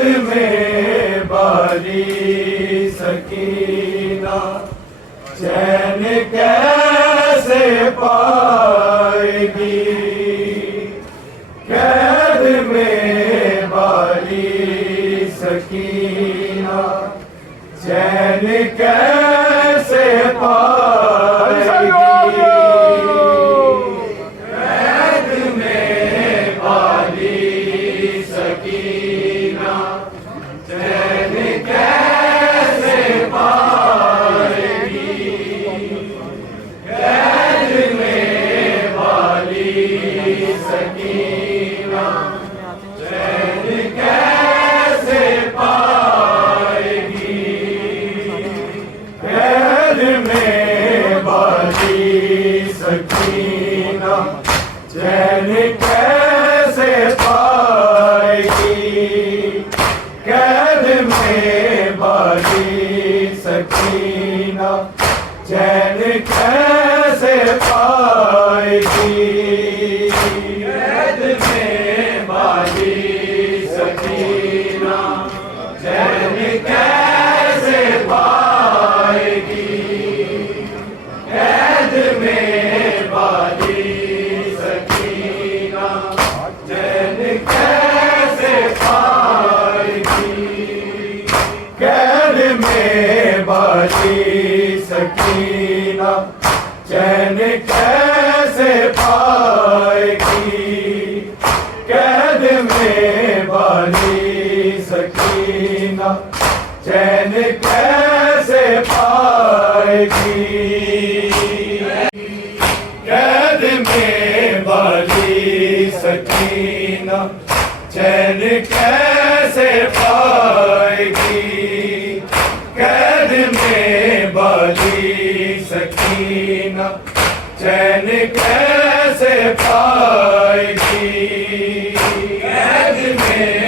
कैद में बारी सकीना चैन कैसे पाएगी। कैद में बारी सकीना चैन कैसे पाएगी। कैद में बारी सकीना चैन कैसे पाएगी। कैद में बारी सकीना चैन कैसे पाएगी। कैद में बारी सकीना चैन कैसे पाएगी। कैद में बारी सकीना चैन कैसे पाएगी। कैद में बारी सकीना चैन कैसे पाएगी। कैद में बारी सकीना चैन कैसे पाएगी। कैद में बारी सकीना चैन कैसे पाएगी। कैद में बारी सकीना चैन कैसे पाएगी। कैद में बारी सकीना चैन कैसे पाएगी। कैद में बारी सकीना चैन कैसे पाएगी। कैद में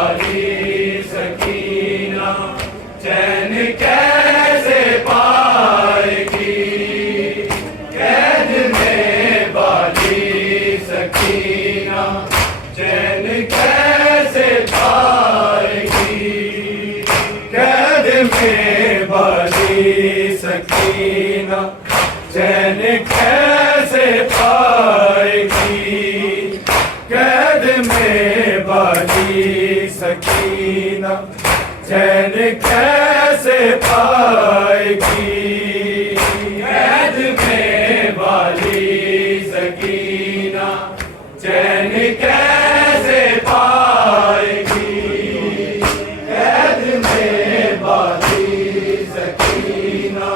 बारी सकीना चैन कैसे पाएगी। कैद में बारी सकीना चैन कैसे पाएगी। कैद में बारी सकीना चैन कैसे पाएगी। कैद में बारी सकीना चैन कैसे पाएगी। कैद में बारी सकीना चैन कैसे पाएगी। कैद में बारी सकीना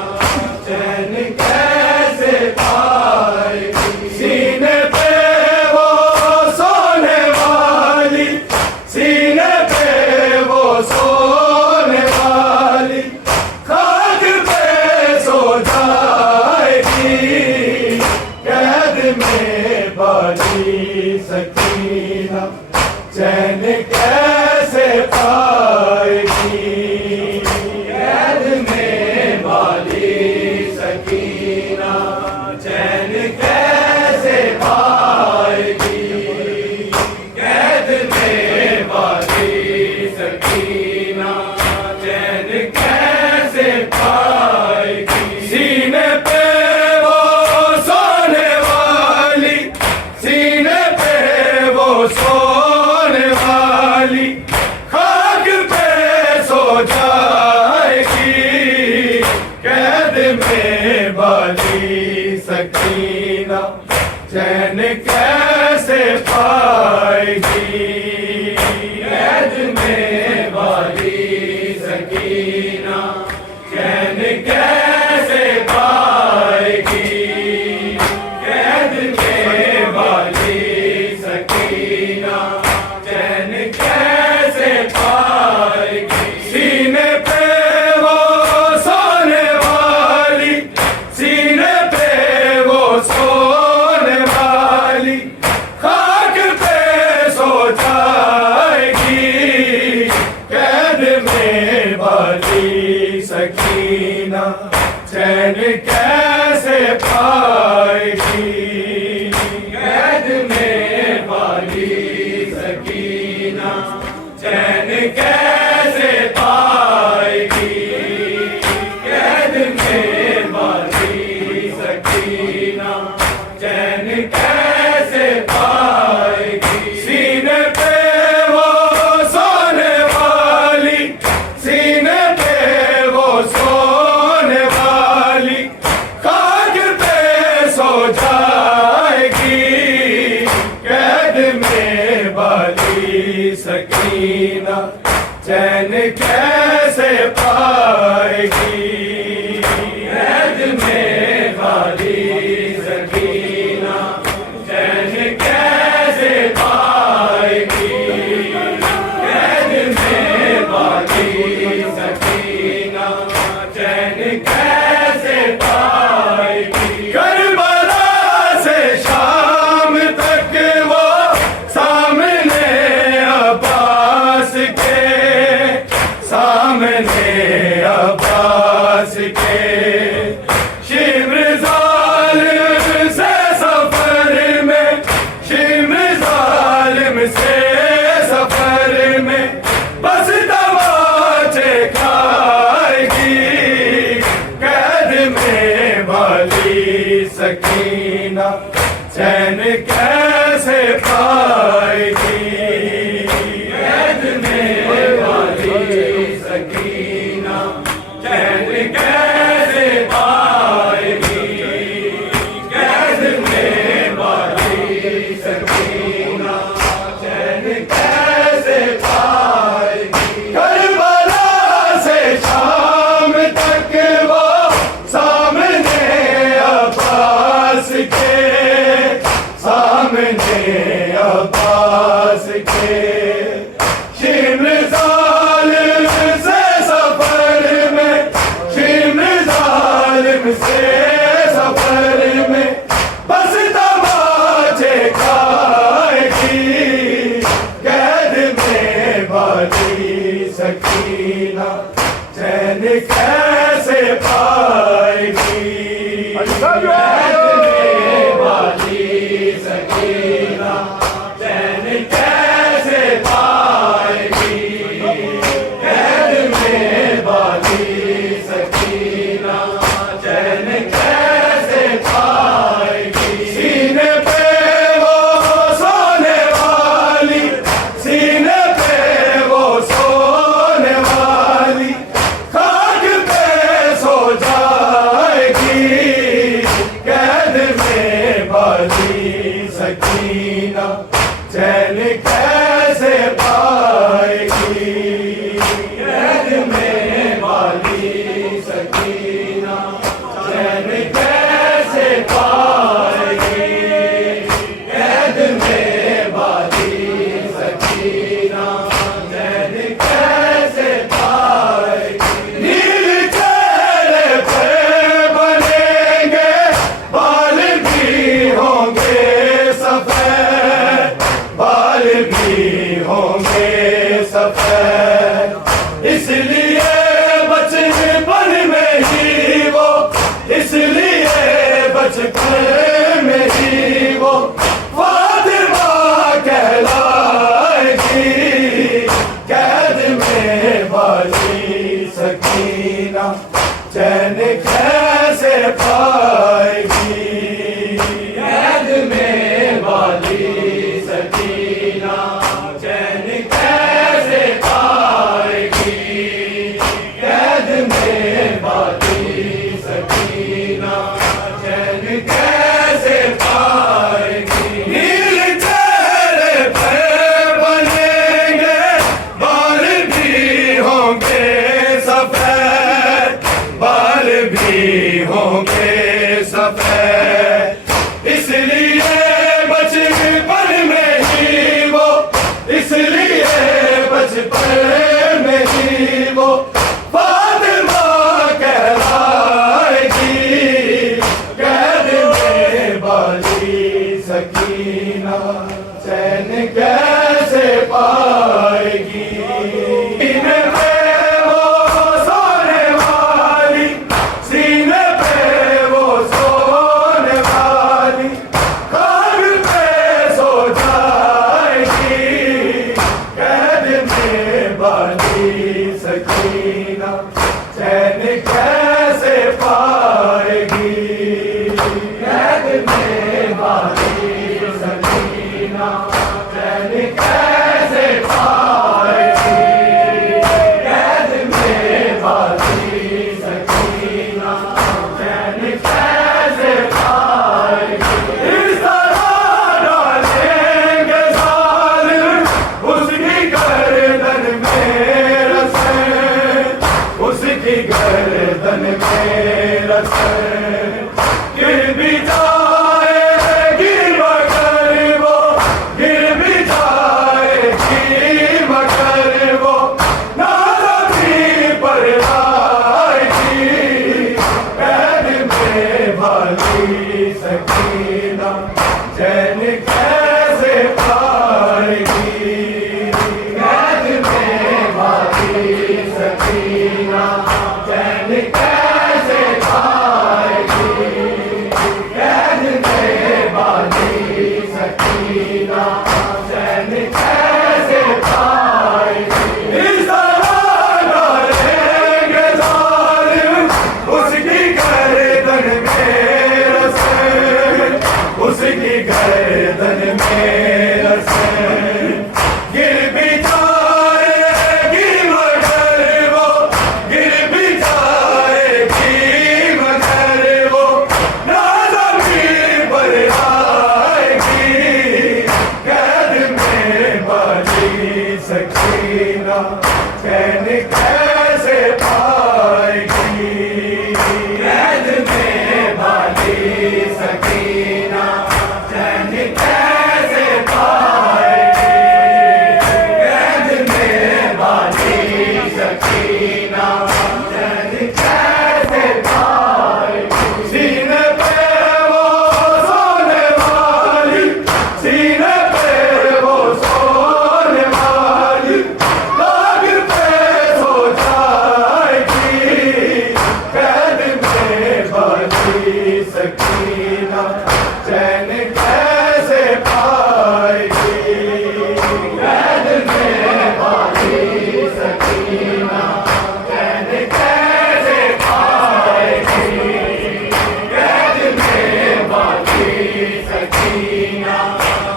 चैन कैसे पाएगी। सीने पे वो सोने वाली, सीने पे वो सोने वाली खाक पे सो जाएगी। कैद में बारी सकीना चैन कैसे पाएगी। कैद में बारी सकीना चैन कैसे पाएगी। कैद में बारी सकीना चैन कैसे पाएगी। सीने पे वो सोने वाली, सीने पे वो सोने वाली खाक पे सो जाएगी। कैद में बारी सकीना चैन कैसे पाएगी। कैद में बारी सकीना चैन कैसे पाएगी। कैद में बारी सकीना चैन कैसे पाएगी। सीने पे वो सोने वाली, सीने पे वो सोने वाली खाक पे सो जाएगी। कैद में बारी सकीना चैन कैसे पाएगी। कैद में बारी सकीना चैन कैसे कैसे पाएगी, कैद में बांधी सकीना चैन कैसे पाएगी। सीने पे वो सोने वाली, सीने पे वो सोने वाली खाक पे सो जाएगी, कैद में बांधी सकीना चैन कैसे पाएगी, कैद में बांधी सकीना चैन कैसे पाएगी, कैद में बांधी सकीना चैन कैसे पाएगी। करबला से शाम तक वो सामने अब्बास के, सामने अब्बास के शिम्र जालिम से सफर में, शिम्र जालिम से सफर में बस तमाचे खाएगी, कैद में बांधी सकीना चैन कैसे पाएगी, कैद में बांधी सकीना चैन कैसे पाएगी, कैद में बांधी सकीना चैन कैसे पाएगी। करबला से शाम तक वो सामने अब्बास के, सामने अब्बास के शिम्र जालिम से सफर में, शिम्र जालिम से सफर में बस तमाचे खाएगी, कैद में बांधी सकीना चैन कैसे पाएगी, कैद में बांधी सकीना चैन कैसे पाएगी, कैद में बांधी सकीना चैन कैसे पाएगी। सीने पे वो सोने वाली, सीने पे वो सोने वाली खाक पे सो जाएगी, कैद में बांधी सकीना चैन कैसे पाएगी, कैद में बांधी सकीना चैन कैसे पाएगी, कैद में बांधी सकीना चैन कैसे पाएगी। नील चेहरे पे बनेंगे बाल भी होंगे सफेद, बाल भी होंगे सफेद, इसलिए बचपन में ही वो, इसलिए बचपन में ही वो फातिमा कहलाएगी, कैद में बांधी सकीना चैन कैसे पाएगी, कैद में बांधी सकीना चैन कैसे पाएगी, कैद में बांधी सकीना चैन कैसे पाएगी। नील चेहरे पे बनेंगे बाल भी होंगे सफेद, बाल भी होंगे सफेद, इसलिए बचपन में ही वो, इसलिए बचपन में ही वो फातिमा कहलाएगी, कैद में बांधी सकीना चैन कैसे पाएगी। सीने पे वो सोने वाली, सीने पे वो सोने वाली खाक पे सो जाएगी, कैद में बांधी सकीना चैन कैसे पाएगी कैद में बाली सकीना चैन कैसे पाएगी कैद में बाली सकीना चैन कैसे पाएगी इस तरह डालेंगे जालिम उसकी गर्दन में रस्से उसकी गर्दन में रस्से गिर भी जाएगी मगर वो गिर भी जाएगी मगर वो नाज़ी पर आएगी कैद में बाली सकीना चैन कैसे पाएगी कैद में बाली सकीना चैन कैसे पाएगी कैद में बाली सकीना चैन कैसे पाएगी इस तरह डालेंगे जालिम उसकी गर्दन में रस्से उसकी गर्दन में रस्से गिर भी जाएगी मगर वो गिर भी जाएगी मगर वो नाज़ी पर आएगी कैद में बाली सकीना चैन कैसे पाएगी कैद में बाली सकीना चैन कैसे पाएगी कैद में बाली सकीना चैन कैसे पाएगी सीने पे वो सोने वाली सीने पे वो सोने वाली लाग पे सो जाएगी कैद में बाली सकीना चैन कैसे पाएगी कैद में बाली सकीना चैन कैसे पाएगी कैद में बाली सकीना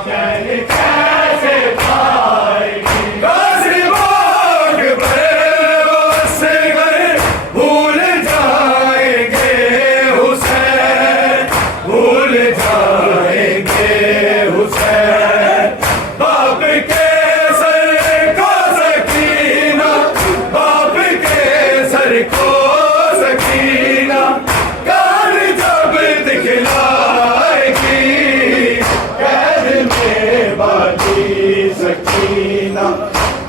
चैन कैसे पाएगी गाज़ी बाग पर वो असगर भूल जाएंगे हुसैन भूल जाएंगे हुसैन बाप के सर को सकीना बाप के सर को सकीना कान जब दिखलाएगी कैद में बाली सकीना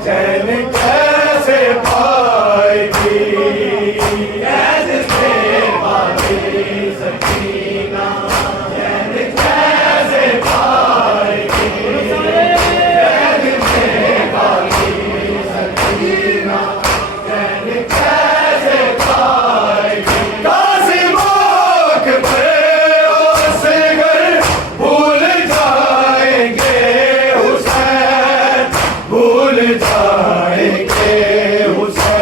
चैन कैसे पाएगी कैद में बाली सकीना चैन कैसे पाएगी कैद में बाली सकीना चैन कैसे पाएगी गाज़ी बाग पे असगर भूल जाएंगे हुसैन भूल जाएंगे हुसैन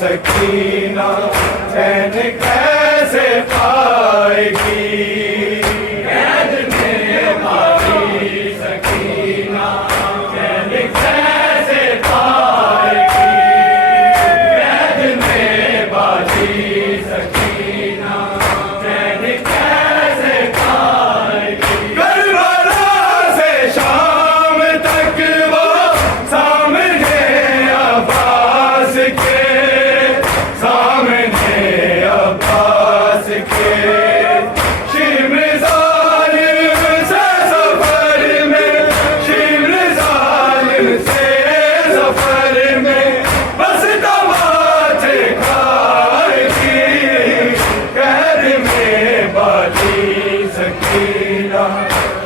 सकीना चैन कैसे पाएगी। कैद में बाकी सकीना चैन कैसे पाएगी। कैद में बाकी सकीना चैन कैसे पाएगी। करबला से शाम तक वो सामने अब्बास के, सामने अब्बास के। शिम्र जालिम से सफर में, शिम्र जालिम से सफर में बस तमाचे खाएगी। कैद में बाकी सकीना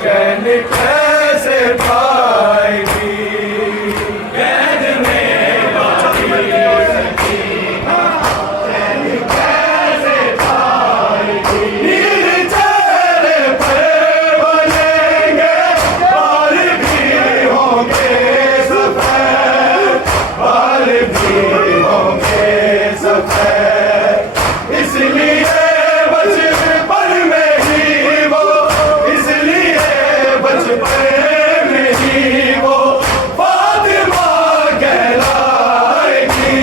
चैन कैसे पाएगी। कैद में बाकी सकीना चैन कैसे पाएगी। नील चेहरे पर बनेंगे बाल भी होंगे सफेद, बाल भी होंगे सफेद। इसलिए बचपन में ही वो, इसलिए बचपन में ही वो फातिमा कहलाएगी।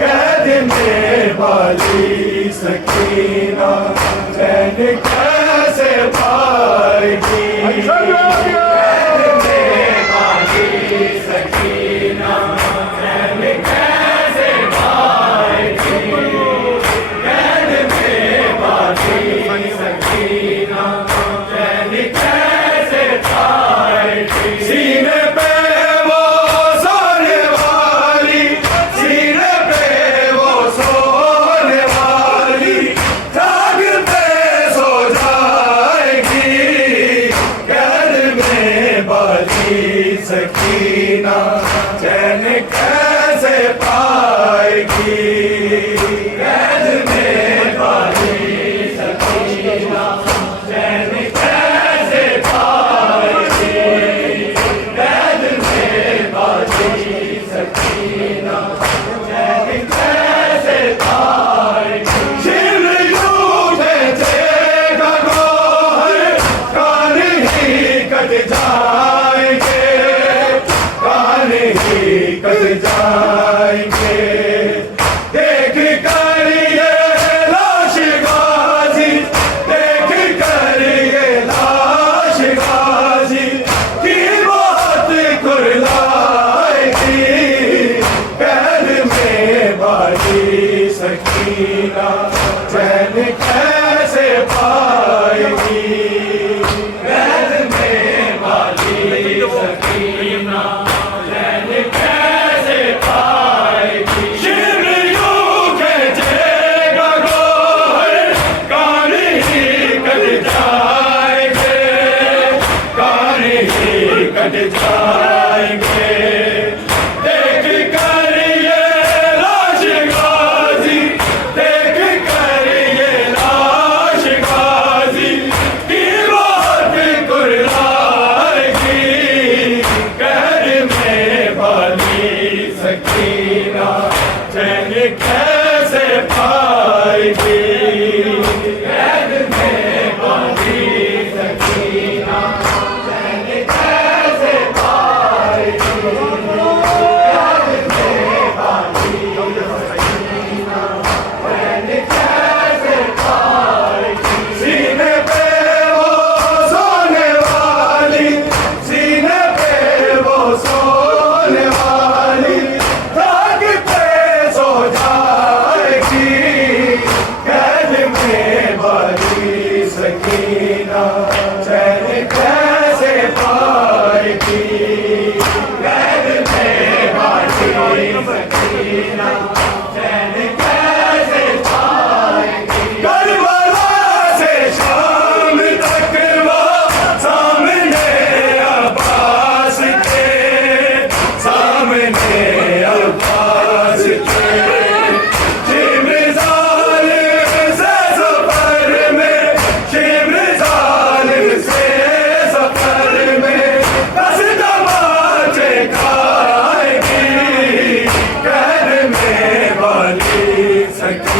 कैद में बाली सकीना चैन कैसे पाएगी। कैद में बाली सकीना चैन कैसे पाएगी। कैद में बाली सकीना चैन कैसे पाएगी। सीने पे वो सोने वाली, सीने पे वो सोने वाली जागते सो जाएगी। कैद में बाली सकीना चैन कैसे पाएगी। कैद में बाली सकीना चैन कैसे पाएगी। कैद में बाली सकीना चैन कैसे पाएगी। शिम्र यूं थे गोहर कान ही कट जाएंगे, कान ही कट जाएंगे। देख कर ये लाश गाजी, देख कर ये लाश गाजी की बात कुर्लाएगी। कैद में बाली सकीना चैन कैसे पाएगी। कैद में बाली सकीना चैन कैसे पाएगी। शिम्र यूं खींचेगा गोहर कान ही कट जाएंगे, कान ही कट जाएंगे। देख कर ये लाश गाजी, देख कर ये लाश गाजी की बात कुर्लाएगी। कैद में बाली सकीना चैन कैसे पाएगी। कैद में बाली सकीना चैन कैसे पाएगी। कैद में बाली सकीना चैन कैसे पाएगी। सीने पे वो सोने वाली, सीने पे वो सोने वाली जागते सो जाएगी। कैद में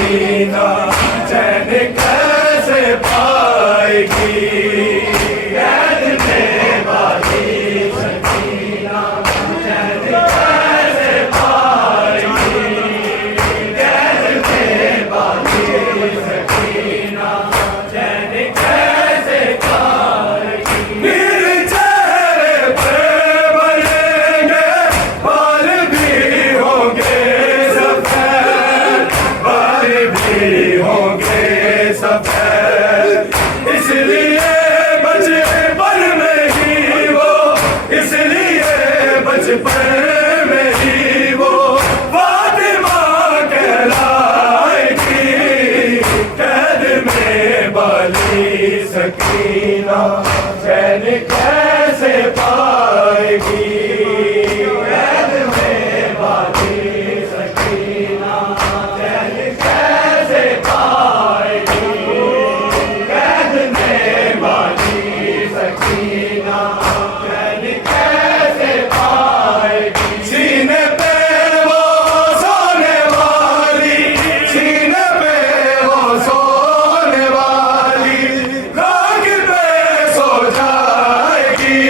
सकीना चैन कैसे पाएगी कैद में वाली सकीना चैन कैसे पाएगी कैद में वाली सकीना चैन कैसे पाएगी मेरे चेहरे पर बनेंगे बाल भी होंगे सफेद बाल भी होंगे सफेद इसलिए बचपन में ही वो इसलिए बचपन में ही वो फातिमा कहलाएगी कैद में वाली सकीना चैन कैसे पाएगी कैद में वाली सकीना चैन कैसे पाएगी कैद में वाली सकीना चैन कैसे पाएगी सीने पे वो सोने वाली सीने पे वो सोने वाली राग पे सो जाएगी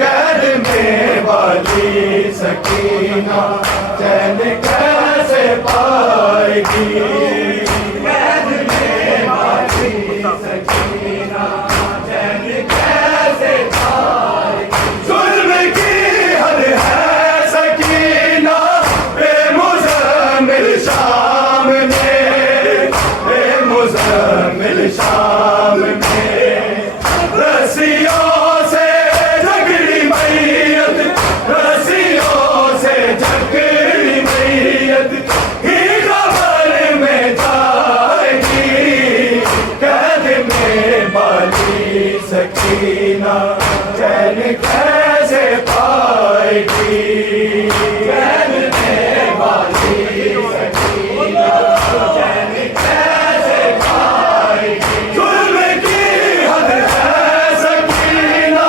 कैद में वाली सकीना चैन कैसे पाएगी कैद में वाली सकीना चैन कैसे पाएगी जुल्म की हद है सकीना बेमुज़म्मिल शाम में बेमुज़म्मिल शाम में रस्सियों से झगड़ी मैयत रस्सियों से झगड़ी मैयत ही कब्र में जाएगी कैद में वाली सकीना चैन कैसे पाएगी कैद में वाली सकीना चैन कैसे पाएगी जुल्म की हद है सकीना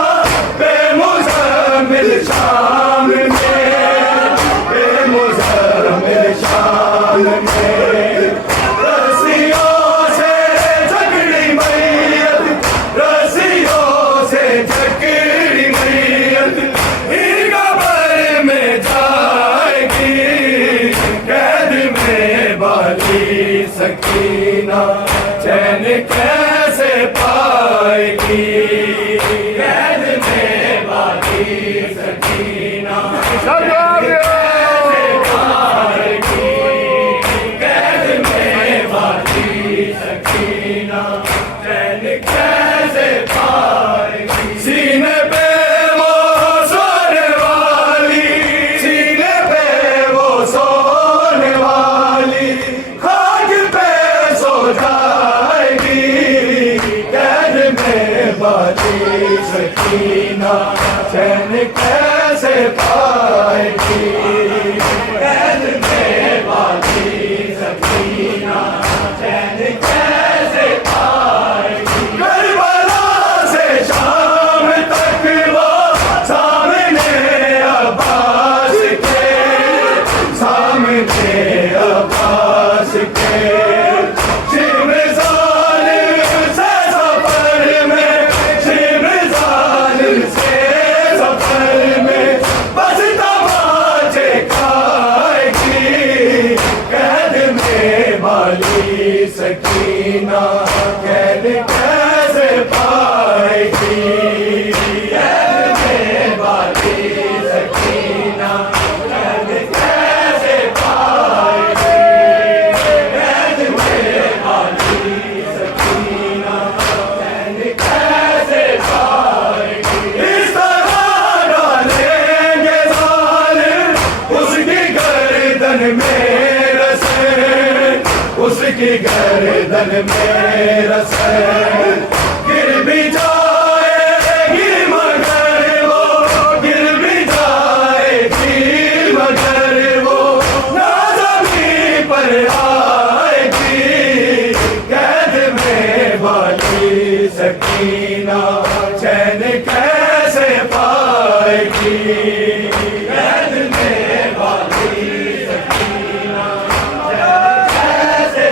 बेमुज़म्मिल शाम में बेमुज़म्मिल शाम में रस्सियों से झगड़ी मैयत रस्सियों से झगड़ी मैयत ही कब्र में जाएगी कैद में वाली सकीना चैन कैसे पाएगी कैद में वाली सकीना कैसे पाएगी कैद में वाली सकीना चैन कैसे पाएगी सीने पे वो सोने वाली सीने पे वो सोने वाली खाक पे सो जाएगी कैद में वाली सकीना चैन कैसे पाएगी कैद में वाली सकीना चैन कैसे पाएगी करबला से शाम तक वो सामने अब्बास के सामने अब्बास के शिब्र जालिम से सफर में शिब्र जालिम से सफर में बस तमाचे खाएगी कैद में वाली सकीना कैद कैसे पाएगी कैद में वाली सकीना कैद कैसे पाएगी कैद में वाली सकीना कैद कैसे पाएगी इस तरह डालेंगे जालिम उसकी गर्दन में रसे उसकी गर्दन में रसे गिर भी जाएगी मगर वो गिर भी जाएगी मगर वो ना ज़मीन पर आएगी कैद में वाली सकीना चैन कैसे पाएगी कैद में वाली सकीना कैसे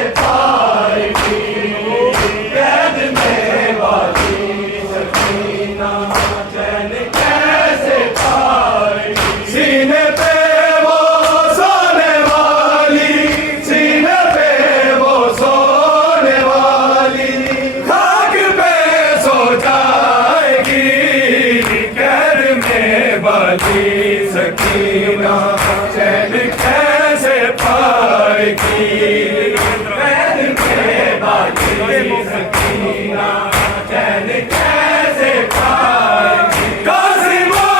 शकीन कैद में बाली सकीना चैन कैसे पाएगी कासिमों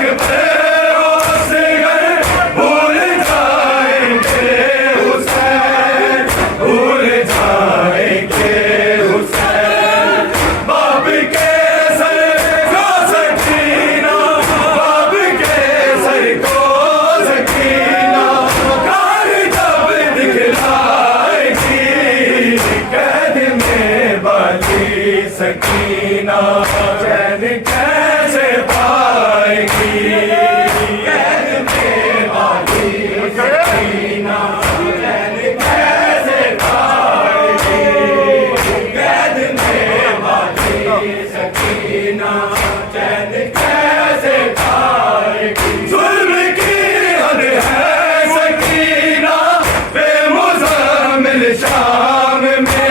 के बेहोश घर भूल जाएंगे हुसैन भूल जाएंगे हुसैन बाप के सर को सकीना बाप के सर को सकीना कार जब दिखलाएगी कैद में बाली सकीना चैन कैसे पाएगी कैद में बाली सकीना चैन कैसे पाएगी कैद में बाली सकीना चैन कैसे पाएगी जुल्म की हद है सकीना बेमुज़म्मिल शाम में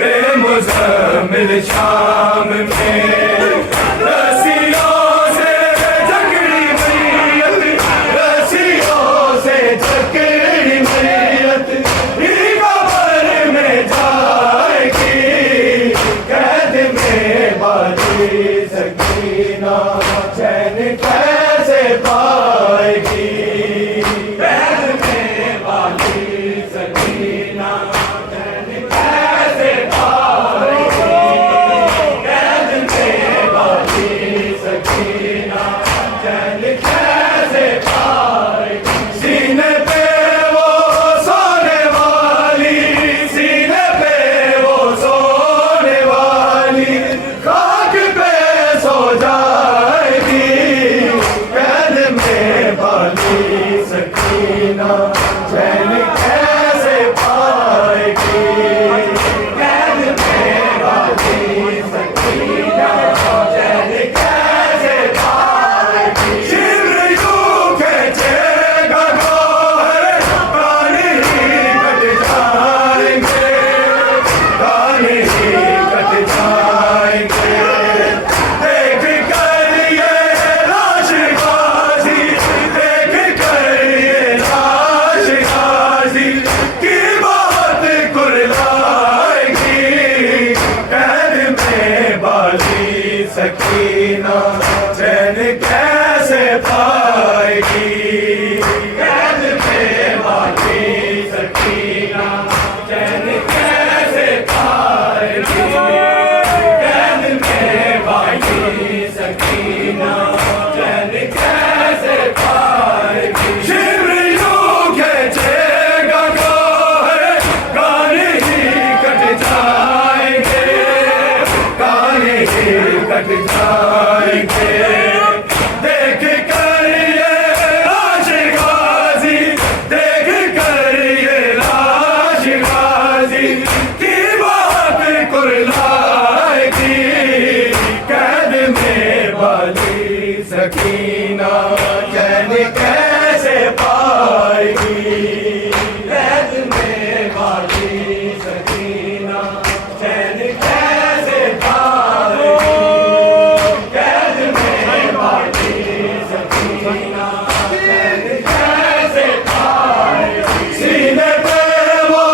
बेमुज़म्मिल शाम में रस्सियों से जकड़ी मैयत रस्सियों से जकड़ी मैयत ही कब्र में जाएगी कैद में बाली सकीना चैन कैसे पाएगी कैद में बाली सकीना चैन कैसे पाएगी कैद में बाली सकीना चैन कैसे पाएगी सीने पे वो सोने वाली सीने पे वो सोने वाली खाक पे सो जाएगी कैद में बाली सकीना चैन कैसे पाएगी कैद में बाली सकीना चैन कैसे पाएगी शिवर यूं खींचेगा गोहर कान ही कट जाएंगे कान ही कट जाएंगे देख कर ये लाश गाजी देख कर ये लाश गाजी की बात कुरलाएगी कैद में बाली सकीना चैन कैसे पाएगी कैद में बाली सकीना चैन कैसे पाएगी कैद में बाली सकीना चैन कैसे पाएगी शिवर यूं खींचेगा गोहर कान ही कट जाएंगे कान ही कट जाएंगे देख कर ये लाश गाजी देख कर ये लाश गाजी की बात कुरलाएगी कैद में बाली सकीना चैन कैसे पाएगी कैद में बाली सकीना चैन कैसे पाएगी कैद में बाली सकीना चैन कैसे पाएगी सीने पे वो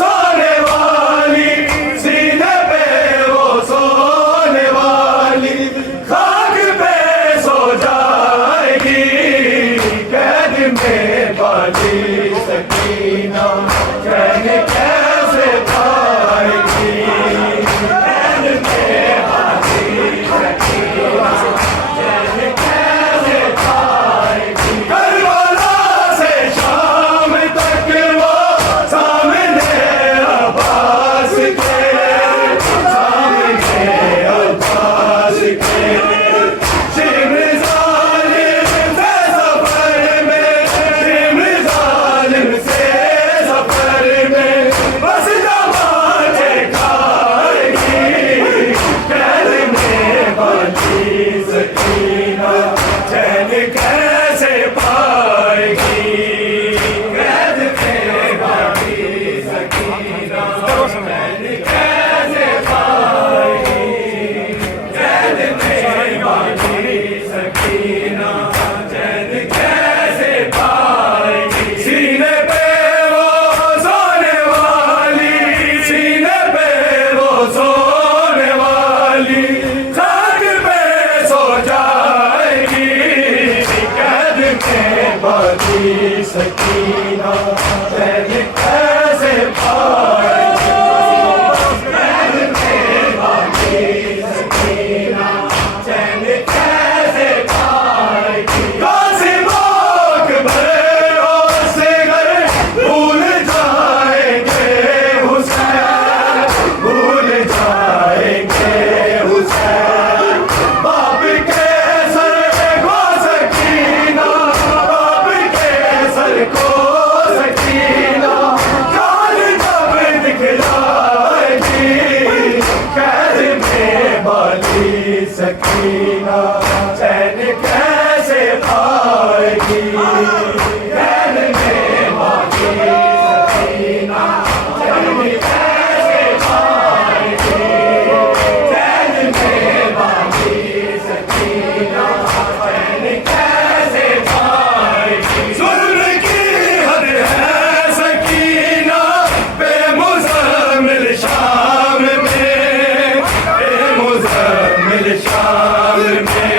सोने वाली सीने पे वो सोने वाली खाक पे सो जाएगी कैद में बाली सकीना चैन कैसे पाएगी कैद में बाली सकीना चैन कैसे पाएगी करबला से शाम तक वो सामने अब्बास के सामने अब्बास के शिब्र जालिम से सफर में शिब्र जालिम से सफर में सकीना चैन कैसे पाएगी, कैद में बाकी सकीना चैन कैसे पाएगी। कासिम अकबर असगर भूल जाएंगे हुसैन, भूल जाएंगे हुसैन। बाप के सर को सकीना, बाप के सर को सकीना जान जब दिखलाएगी, कैद में बाली सकीना चैन कैसे पाएगी, कैद में बाली सकीना चैन कैसे पाएगी, कैद में बाली सकीना चैन कैसे पाएगी। जुल्म की हद है सकीना बेमुज़म्मिल शाम में, बेमुज़म्मिल शाम में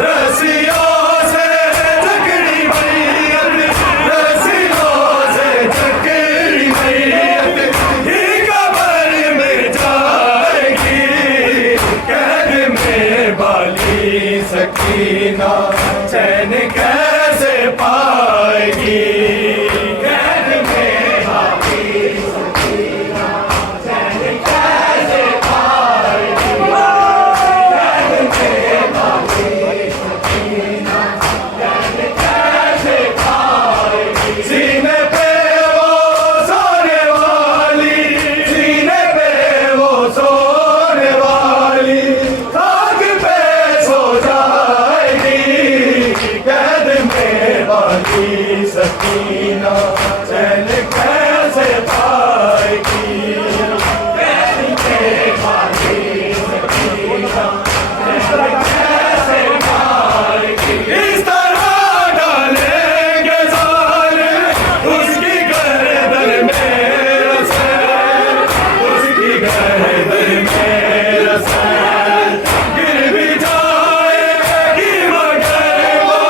रस्सियों से जकड़ी मैयत, रस्सियों से जकड़ी मैयत ही कब्र में जाएगी, कैद में बाली सकीना चैन कैसे पाएगी, कैद में बाली सकीना चैन कैसे पाएगी, कैद में बाली सकीना चैन कैसे पाएगी। सीने पे वो सोने वाली, सीने पे वो सोने वाली खाक पे सो जाएगी, कैद में बाली सकीना चैन कैसे पाएगी, कैद में बाली सकीना चैन कैसे पाएगी। इस तरह डालेंगे जालिम उसकी गर्दन में रस्सा, उसकी गर्दन में रस्सा, गिर भी जाएगी मगर वो,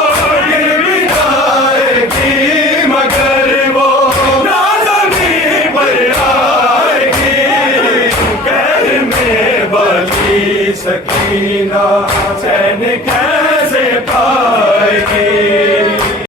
गिर भी जाएगी मगर वो ना ज़मीन पर आएगी, कैद में बाली सकीना